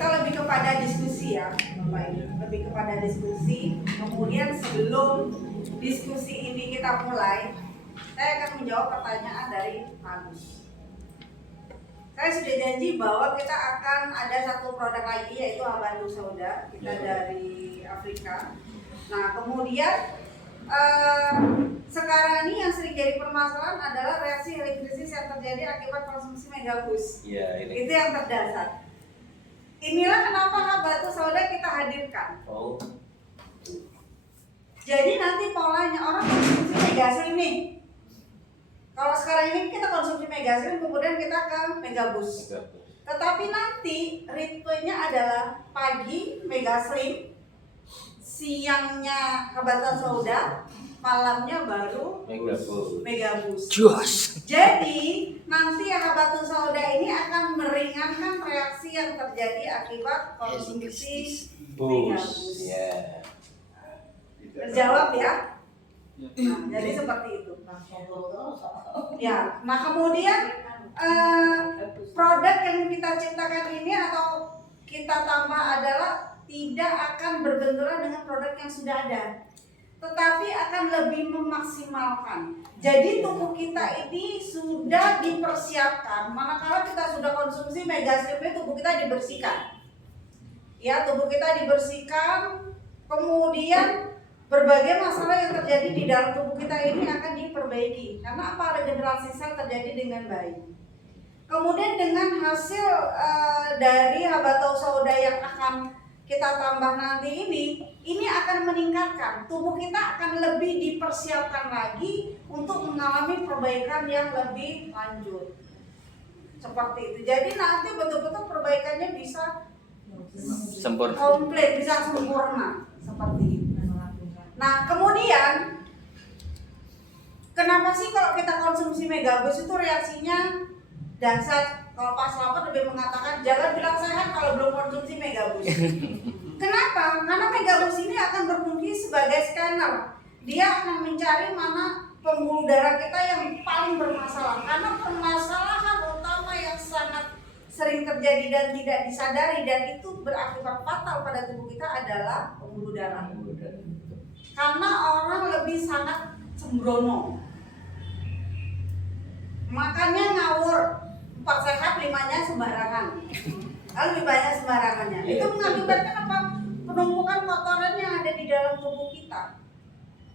kita lebih kepada diskusi ya Bapak Ibu, lebih kepada diskusi. Kemudian sebelum diskusi ini kita mulai, saya akan menjawab pertanyaan dari Agus. Saya sudah janji bahwa kita akan ada satu produk lagi, yaitu Habantu Sauda, kita dari Afrika. Nah kemudian sekarang ini yang sering jadi permasalahan adalah reaksi elektrisis yang terjadi akibat konsumsi megabus. Itu yang terdasar. Inilah kenapa Habantu Sauda kita hadirkan. Jadi nanti polanya orang konsumsi megaslim nih. Kalau sekarang ini kita konsumsi megaslim, kemudian kita ke megabus. Tetapi nanti ritmenya adalah pagi megaslim, siangnya Habantu Sauda, malamnya baru megabus. Jadi nanti Habantu Sauda ini akan meringankan reaksi yang terjadi akibat konsumsi megabus. Terjawab ya? Nah, jadi seperti itu. Ya, nah kemudian produk yang kita ciptakan ini atau kita tambah adalah tidak akan berbenturan dengan produk yang sudah ada, tetapi akan lebih memaksimalkan. Jadi tubuh kita ini sudah dipersiapkan. Manakala kita sudah konsumsi megaslim, tubuh kita dibersihkan. Ya, tubuh kita dibersihkan. Kemudian berbagai masalah yang terjadi di dalam tubuh kita ini akan diperbaiki. Karena apa? Regenerasi sel terjadi dengan baik. Kemudian dengan hasil dari Habantu Sauda yang akan kita tambah nanti ini akan meningkatkan. Tubuh kita akan lebih dipersiapkan lagi untuk mengalami perbaikan yang lebih lanjut. Seperti itu. Jadi nanti betul-betul perbaikannya bisa sempurna, komplit, bisa sempurna. Seperti itu. Nah kemudian kenapa sih kalau kita konsumsi megabus itu reaksinya dahsyat? Kalau Pak Slamet lebih mengatakan jangan bilang sehat kalau belum konsumsi megabus. Kenapa? Karena megabus ini akan berfungsi sebagai scanner. Dia akan mencari mana pembuluh darah kita yang paling bermasalah. Karena permasalahan utama yang sangat sering terjadi dan tidak disadari dan itu berakibat fatal pada tubuh kita adalah pembuluh darah. Karena orang lebih sangat sembrono, makannya ngawur, 4 sehat 5-nya sembarangan, lebih banyak sembarangannya. Itu mengakibatkan apa? Penumpukan kotoran yang ada di dalam tubuh kita.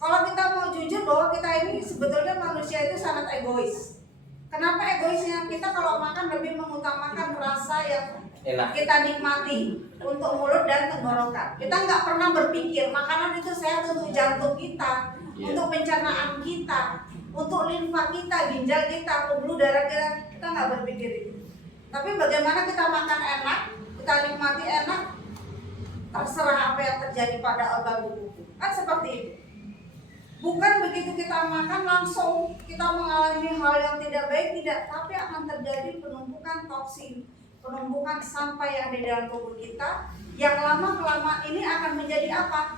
Kalau kita mau jujur bahwa kita ini sebetulnya manusia itu sangat egois. Kenapa egoisnya? Kita kalau makan lebih mengutamakan rasa yang kita nikmati untuk mulut dan tenggorokan. Kita nggak pernah berpikir makanan itu sehat untuk jantung kita, untuk pencernaan kita, untuk limfa kita, ginjal kita, pembuluh darah kita nggak berpikir itu. Tapi bagaimana kita makan enak, kita nikmati enak, terserah apa yang terjadi pada organ tubuh. Kan seperti itu. Bukan begitu kita makan langsung kita mengalami hal yang tidak baik, tidak, tapi akan terjadi penumpukan toksin, penumpukan sampah yang ada di dalam tubuh kita yang lama-kelamaan ini akan menjadi apa?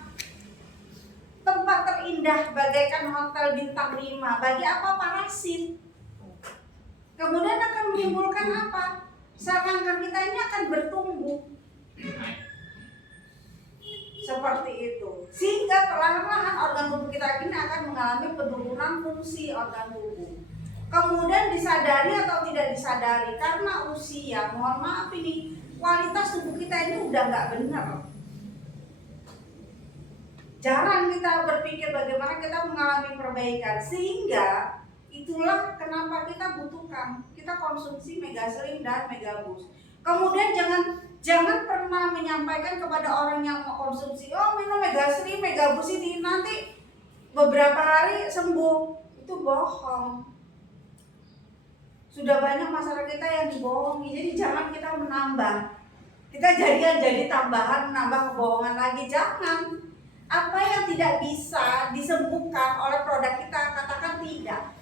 Tempat terindah bagaikan hotel bintang 5. Bagi apa? Parasit. Kemudian akan menimbulkan apa? Sel kanker kita ini akan bertumbuh. Seperti itu. Sehingga perlahan-lahan organ tubuh kita ini akan mengalami penurunan fungsi organ tubuh. Kemudian disadari atau tidak disadari, karena usia, mohon maaf ini, kualitas tubuh kita ini udah nggak benar. Jarang kita berpikir bagaimana kita mengalami perbaikan, sehingga itulah kenapa kita butuhkan, kita konsumsi megaslim dan megabus. Kemudian jangan pernah menyampaikan kepada orang yang mau konsumsi, oh minum megaslim, megabus ini nanti beberapa hari sembuh. Itu bohong. Sudah banyak masyarakat kita yang dibohongi, jadi jangan kita menambah. Kita jadikan jadi tambahan, menambah kebohongan lagi, jangan. Apa yang tidak bisa disembuhkan oleh produk kita, katakan tidak.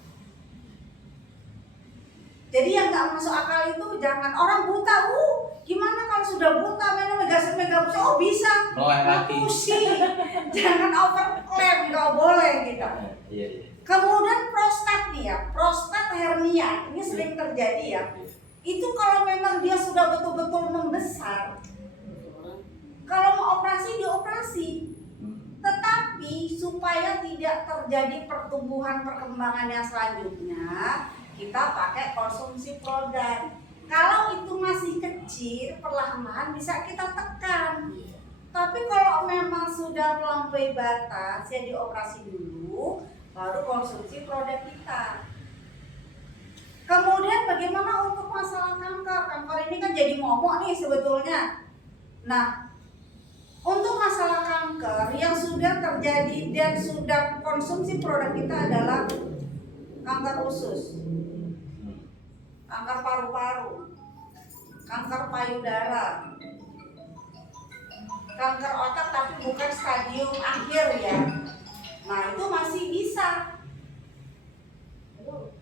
Jadi yang nggak masuk akal itu jangan. Orang buta, gimana kalau sudah buta minum megaslim megabus? Oh bisa, pusing. Jangan overclaim, nggak boleh gitu. Kemudian prostat nih ya, prostat hernia ini sering terjadi ya. Itu kalau memang dia sudah betul-betul membesar, Kalau mau operasi dioperasi. Tetapi supaya tidak terjadi pertumbuhan perkembangan yang selanjutnya, kita pakai konsumsi produk. Kalau itu masih kecil, perlahan-lahan bisa kita tekan. Tapi kalau memang sudah melampaui batas, ya dioperasi dulu, baru konsumsi produk kita. Kemudian bagaimana untuk masalah kanker? Kanker ini kan jadi momok nih sebetulnya. Nah, untuk masalah kanker yang sudah terjadi dan sudah konsumsi produk kita adalah kanker usus, kanker paru-paru, kanker payudara, kanker otak tapi bukan stadium akhir ya. Nah, itu masih bisa.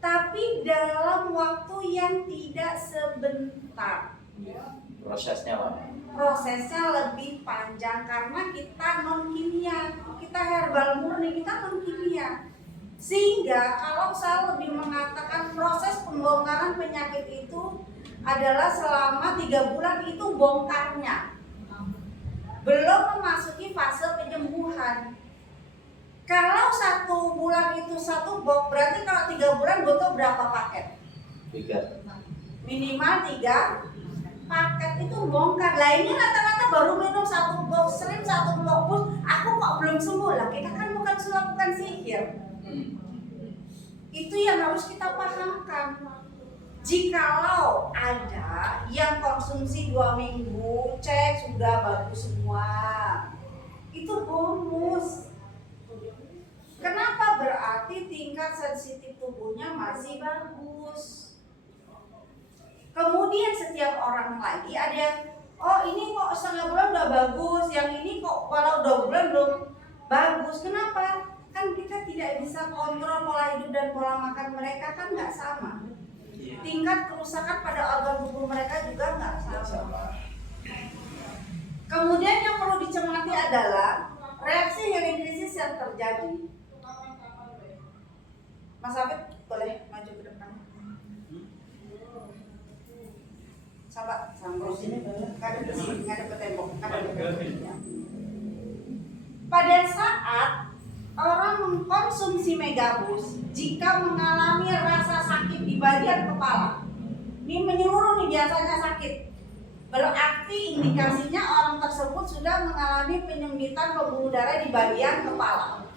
Tapi dalam waktu yang tidak sebentar. Prosesnya Pak? Prosesnya lebih panjang karena kita non kimia, kita herbal murni, kita non kimia. Sehingga kalau saya lebih mengatakan proses pembongkaran penyakit itu adalah selama 3 bulan itu bongkarnya, belum memasuki fase penyembuhan. Kalau 1 bulan itu 1 box, berarti kalau 3 bulan butuh berapa paket? 3. Minimal 3 paket itu bongkar. Lah ini rata-rata baru minum 1 box sering 1 box, aku kok belum sembuh. Lah kita kan bukan sulap, bukan sihir. Itu yang harus kita pahamkan. Jikalau ada yang konsumsi 2 minggu, cek sudah bagus semua, itu bonus. Kenapa? Berarti tingkat sensitif tubuhnya masih bagus. Kemudian setiap orang lagi ada yang, oh ini kok setengah bulan udah bagus, yang ini kok walau 2 bulan belum bagus. Kenapa? Kan kita tidak bisa kontrol pola hidup dan pola makan mereka, kan nggak sama. Tingkat kerusakan pada organ tubuh mereka juga nggak sama. Kemudian yang perlu dicermati adalah reaksi hearing krisis yang terjadi. Mas Afid boleh maju ke depan. Coba sampai sini, ngadep ke tembok, Pada saat orang mengkonsumsi Megabus, jika mengalami rasa sakit di bagian kepala, ini menyeluruh nih biasanya sakit, berarti indikasinya orang tersebut sudah mengalami penyempitan pembuluh darah di bagian kepala.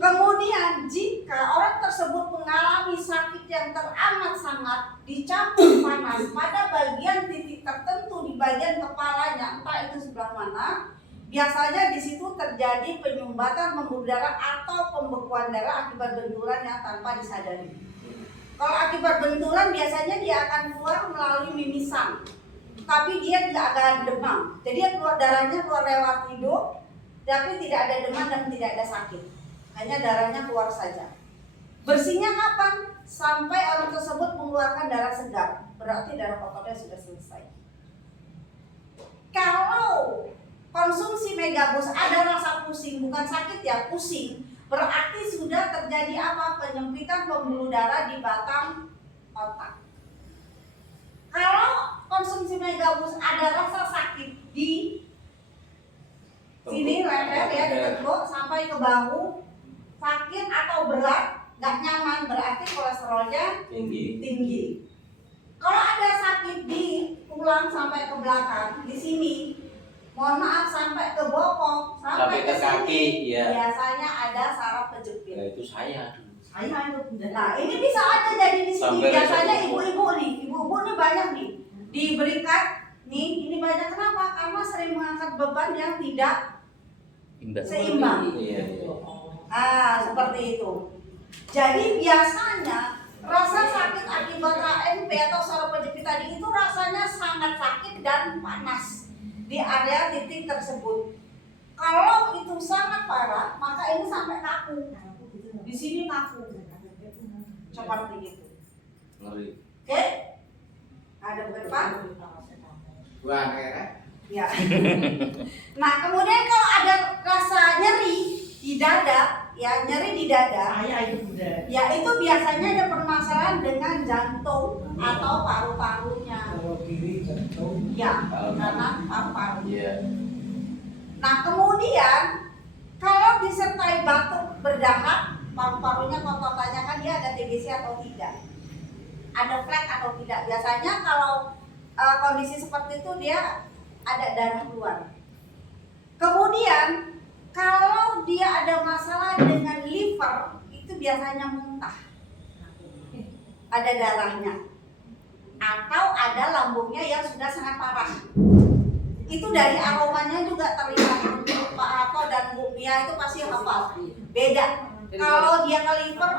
Kemudian jika orang tersebut mengalami sakit yang teramat sangat dicampur panas pada bagian titik tertentu di bagian kepalanya, entah itu sebelah mana, biasanya di situ terjadi penyumbatan pembuluh darah atau pembekuan darah akibat benturan yang tanpa disadari. Kalau akibat benturan biasanya dia akan keluar melalui mimisan, tapi dia tidak akan demam. Jadi keluar darahnya keluar lewat hidung, tapi tidak ada demam dan tidak ada sakit. Hanya darahnya keluar saja. Bersihnya kapan? Sampai orang tersebut mengeluarkan darah segar, berarti darah kotornya sudah selesai. Kalau konsumsi Megabus ada rasa pusing, bukan sakit ya, pusing, berarti sudah terjadi apa? Penyempitan pembuluh darah di batang otak. Kalau konsumsi Megabus ada rasa sakit di sini leher ya, di teguk sampai ke bahu, sakit atau berat, nggak nyaman, berarti kolesterolnya tinggi. Kalau ada sakit di tulang sampai ke belakang, di sini, mohon maaf sampai ke bokong, sampai ke kaki, ya. Biasanya ada saraf kejepit. Ya, itu saya. Nah ini bisa aja jadi di sini. Biasanya ibu-ibu nih, ibu-ibu nih banyak nih diberikan nih, ini banyak kenapa? Karena sering mengangkat beban yang tidak seimbang. Seperti itu. Jadi biasanya rasa sakit akibat HNP atau saraf kejepit tadi itu rasanya sangat sakit dan panas di area titik tersebut. Kalau itu sangat parah, maka ini sampai kaku. Di sini kaku. Seperti itu. Ngeri. Oke? Ada ke depan? Wah, kayaknya. Ya. Nah, kemudian kalau ada rasa nyeri di dada, ya nyeri di dada, ya itu biasanya ada permasalahan dengan jantung atau paru-parunya. Kalau kiri jantung, Ya, karena paru-paru. Iya. Nah kemudian kalau disertai batuk berdahak, paru-parunya kotor, tanyakan dia ada TBC atau tidak, ada flek atau tidak. Biasanya kalau kondisi seperti itu dia ada darah keluar. Kemudian kalau dia ada masalah dengan liver, itu biasanya muntah, ada darahnya, atau ada lambungnya yang sudah sangat parah. Itu dari aromanya juga terlihat. Pak Harto dan Bu Mia itu pasti hafal. Beda. Kalau dia ke liver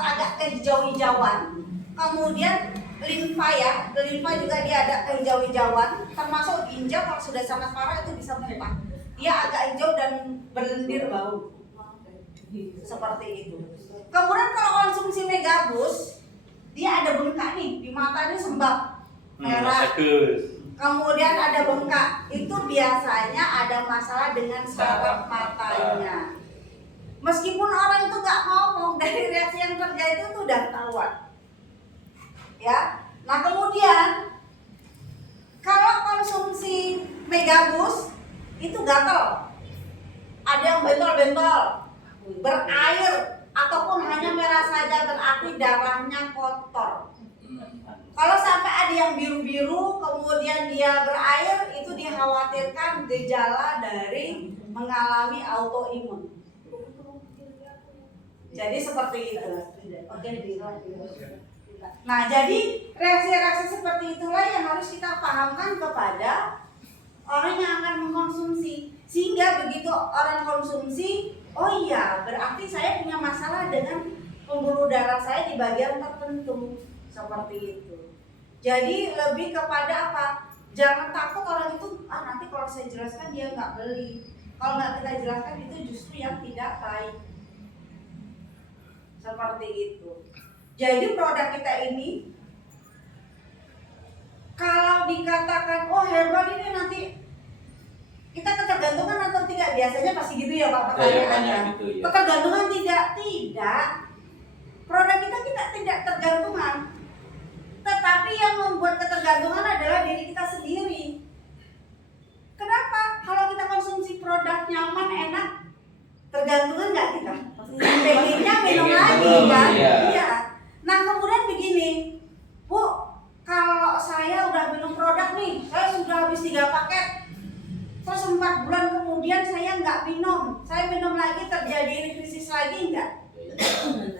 agak kehijau-hijauan. Kemudian limfa ya, limfa juga dia ada kehijau-hijauan. Termasuk ginjal kalau sudah sangat parah itu bisa muntah. Dia agak hijau dan berlendir bau. Seperti itu. Kemudian kalau konsumsi Megabus, dia ada bengkak nih di mata, ini sembab merah. Kemudian ada bengkak, itu biasanya ada masalah dengan saraf matanya. Meskipun orang itu nggak ngomong, dari reaksi yang terjadi itu udah ketahuan. Ya, nah kemudian kalau konsumsi Megabus itu gatel, ada yang bentol-bentol, berair, ataupun hanya merah saja, berarti darahnya kotor. Kalau sampai ada yang biru-biru kemudian dia berair, itu dikhawatirkan gejala dari mengalami autoimun. Jadi seperti itu. Nah, jadi reaksi-reaksi seperti itulah yang harus kita pahamkan kepada orang yang akan mengkonsumsi. Sehingga begitu orang konsumsi, oh iya, berarti saya punya masalah dengan pembuluh darah saya di bagian tertentu. Seperti itu. Jadi lebih kepada apa? Jangan takut orang itu, nanti kalau saya jelaskan dia nggak beli. Kalau nggak kita jelaskan itu justru yang tidak baik. Seperti itu. Jadi produk kita ini, kalau dikatakan, oh herbal ini nanti kita ketergantungan atau tidak, biasanya pasti gitu ya Pak pertanyaannya. Gitu, ya. Ketergantungan tidak. Produk kita tidak tergantungan. Tetapi yang membuat ketergantungan adalah diri kita sendiri. Kenapa? Kalau kita konsumsi produk nyaman, enak, tergantungan nggak kita? Pengennya minum lagi kan? Iya. Nah kemudian begini, Bu, kalau saya udah minum produk nih, saya sudah habis 3 paket, terus 4 bulan kemudian saya nggak minum, saya minum lagi, terjadi krisis lagi nggak?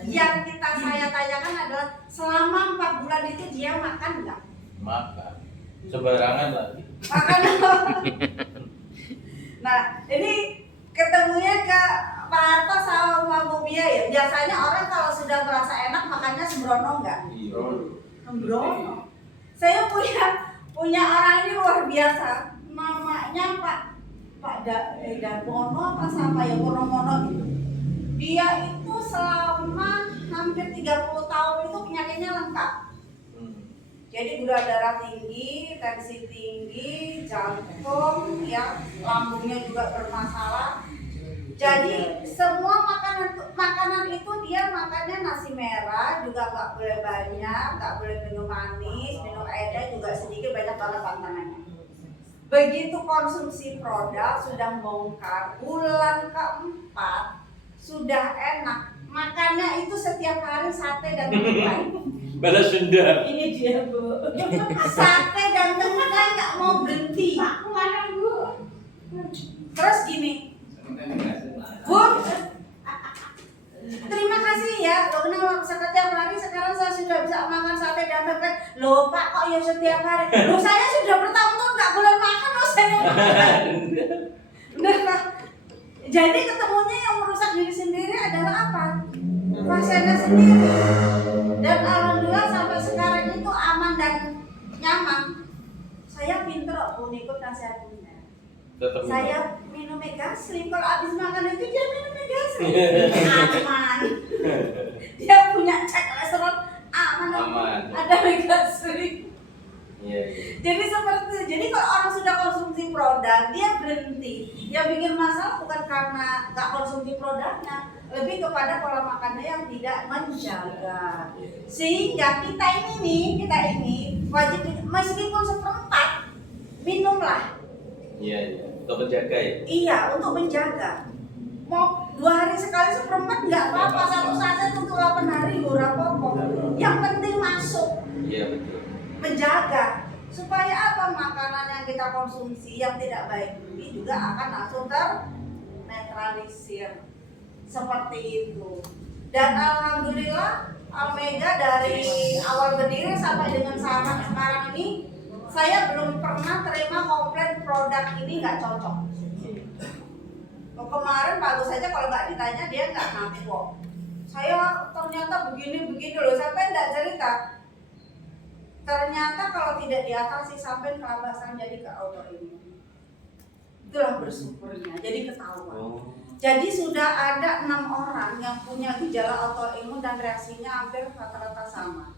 Yang saya tanyakan adalah selama 4 bulan itu dia makan nggak? Makan, sembarangan lagi. Makan. Nah ini ketemunya ke Pak Harto sama Bu Mia ya. Biasanya orang kalau sudah merasa enak makannya sembrono nggak? Sembrono. Saya punya orang ini luar biasa. Namanya Pak Darmono apa siapa ya, Mono gitu. Dia itu selama hampir 30 tahun itu penyakitnya lengkap. Jadi gula darah tinggi, tensi tinggi, jantung, ya, lambungnya juga bermasalah. Jadi semua makanan itu dia makannya nasi merah, juga nggak boleh banyak, nggak boleh minum manis, minum airnya juga sedikit, banyak banget pantangannya. Begitu konsumsi produk sudah bongkar, bulan keempat sudah enak, makannya itu setiap hari sate dan tengkleng. Balas Sunda. Ini dia Bu. Sate dan tengkleng nggak mau berhenti. Aku mana Bu? Terus gini, Bu, terima kasih ya. Loh kenapa setiap hari sekarang saya sudah bisa makan sate dan tengkleng. Loh Pak kok ya setiap hari? Loh saya sudah bertahun-tahun nggak boleh makan loh saya. Nah, jadi ketemunya yang merusak diri sendiri adalah apa? Pasiennya sendiri. Dan alhamdulillah sampai sekarang itu aman dan nyaman. Saya pinter kok ikut nasihat Bunda. Saya minum Megaslim. Kalau habis makan itu dia minum Megaslim. Aman. Dia punya cek kolesterol aman. Ada Megaslim. Iya. Jadi seperti itu. Jadi kalau orang sudah konsumsi produk, dia berhenti. Yang bikin masalah bukan karena nggak konsumsi produknya, lebih kepada pola makannya yang tidak menjaga. Sehingga kita ini wajib meskipun seperempat minumlah. Iya. Untuk menjaga ya. Iya, untuk menjaga. Mau 2 hari sekali seperempat nggak apa-apa, satu saja untuk 8 hari ora apa-apa. Yang penting masuk. Iya betul. Menjaga supaya apa, makanan yang kita konsumsi yang tidak baik ini juga akan langsung ternetralisir seperti itu. Dan alhamdulillah Almega dari awal berdiri sampai dengan sekarang ini saya belum pernah terima komplain produk ini nggak cocok. Kemarin bagus saja kalau nggak ditanya dia nggak ngaku kok. Saya ternyata begini loh, sampai nggak cerita. Ternyata kalau tidak diatasi sampai kelabasan jadi ke autoimun. Itulah bersyukurnya, jadi ketahuan. Jadi sudah ada 6 orang yang punya gejala autoimun dan reaksinya hampir rata-rata sama.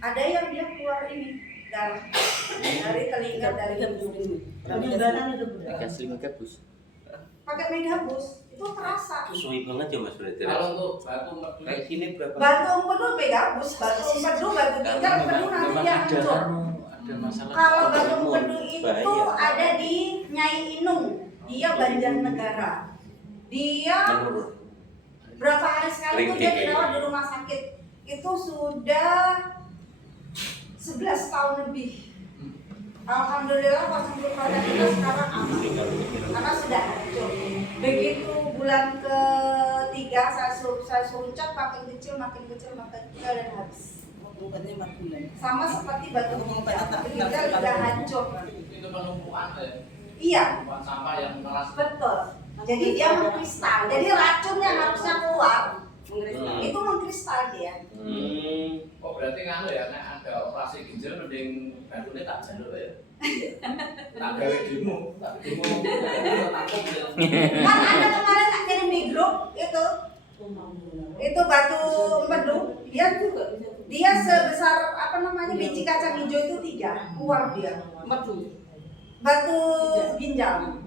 Ada yang dia keluar ini darah dari telinga, dari hidung. Penyebaran itu Megabus. Pakai Megabus itu terasa. Suwi banget ya Mas berarti. Kalau untuk batu empedu Kayak sini berapa? Batu empedu Megabus, batu empedu, batu ginjal empedu nanti dia hancur. Ada masalah. Kalau batu empedu itu Bahaya. ada di Nyai Inung, dia Banjarnegara. Dia Menurun. berapa hari sekali itu dia dirawat di rumah sakit. Itu sudah 11 tahun lebih. Alhamdulillah konsumsi produk kita sekarang aman karena sudah hancur. Begitu bulan ketiga saya suncak makin kecil dan habis. obatnya 4 bulan. Sama seperti batu ginjal, tapi ginjal juga hancur. itu penumpukan ya. Iya, Penumpukan sampah yang keras. betul. Jadi dia mengkristal. Jadi racun yang harusnya keluar itu mengkristal dia. Oh berarti nganu ya, nek ada operasi ginjal mending batunya tak jalur ya. Tak gawe demo, tak demo. Takut ya. Kan ada kemarin tak kirim di grup itu batu empedu, dia sebesar apa namanya biji kacang hijau itu 3 keluar dia. Batu ginjal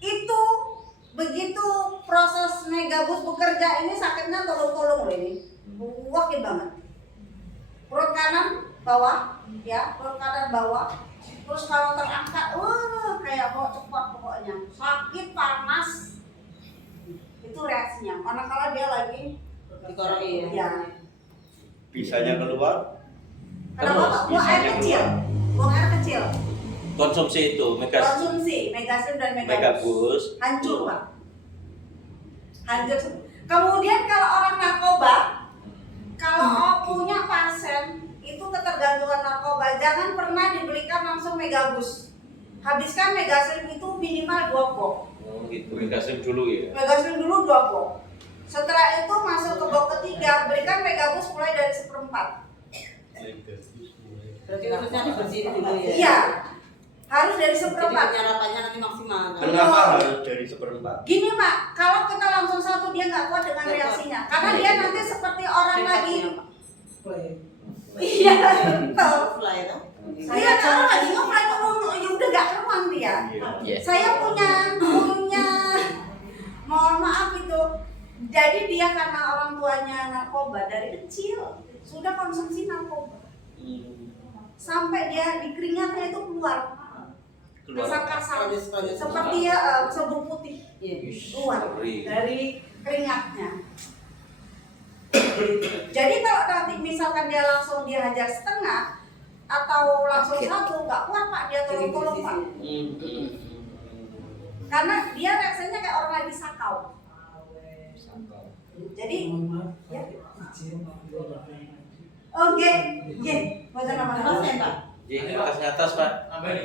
itu begitu proses Megabus bekerja ini sakitnya tolong-tolong loh ini, wakil banget. Perut kanan bawah, ya perut kanan bawah. Terus kalau terangkat, kayak mau cepat pokoknya, sakit panas. Itu reaksinya. Manakala dia lagi Dikoroki ya. Bisanya keluar. Kenapa Pak? Buang air Bisanya kecil, buang air kecil. Konsumsi itu Konsumsi Megaslim dan Megabus Megabus hancur Pak, hancur. Kemudian kalau orang narkoba, kalau punya pasien itu ketergantungan narkoba, jangan pernah dibelikan langsung Megabus. Habiskan Megaslim itu minimal 2 box. Oh gitu, Megabus dulu ya. Megaslim dulu 2 box. Setelah itu masuk ke box ketiga, berikan Megabus mulai dari 1/4. Berarti ususnya dibersihin dulu ya? Iya, harus dari Jadi 1/4. penyerapannya nanti maksimal. Kenapa harus dari 1/4? Gini Pak, kalau kita langsung 1 dia nggak kuat dengan reaksinya, karena dia nanti seperti orang lagi. Iya, betul. Fly itu. Iya, kalau lagi ngefly tuh ya udah gak keruang dia. Iya. Saya punya, mohon maaf itu. Jadi dia karena orang tuanya narkoba dari kecil sudah konsumsi narkoba. Sampai dia di keringatnya itu keluar kasar-kasar seperti ya sabun putih keluar dari keringatnya. Jadi kalau nanti misalkan dia langsung dihajar setengah atau langsung 1 nggak kuat Pak, dia tolong Pak. Karena dia reaksinya kayak orang lagi sakau. Jadi ya. Oke, ya, buat nama-nama. Jadi atas Pak. Nambahin.